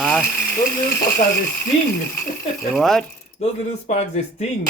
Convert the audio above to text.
Those little fuckers sting. The what? Those little sparks they sting.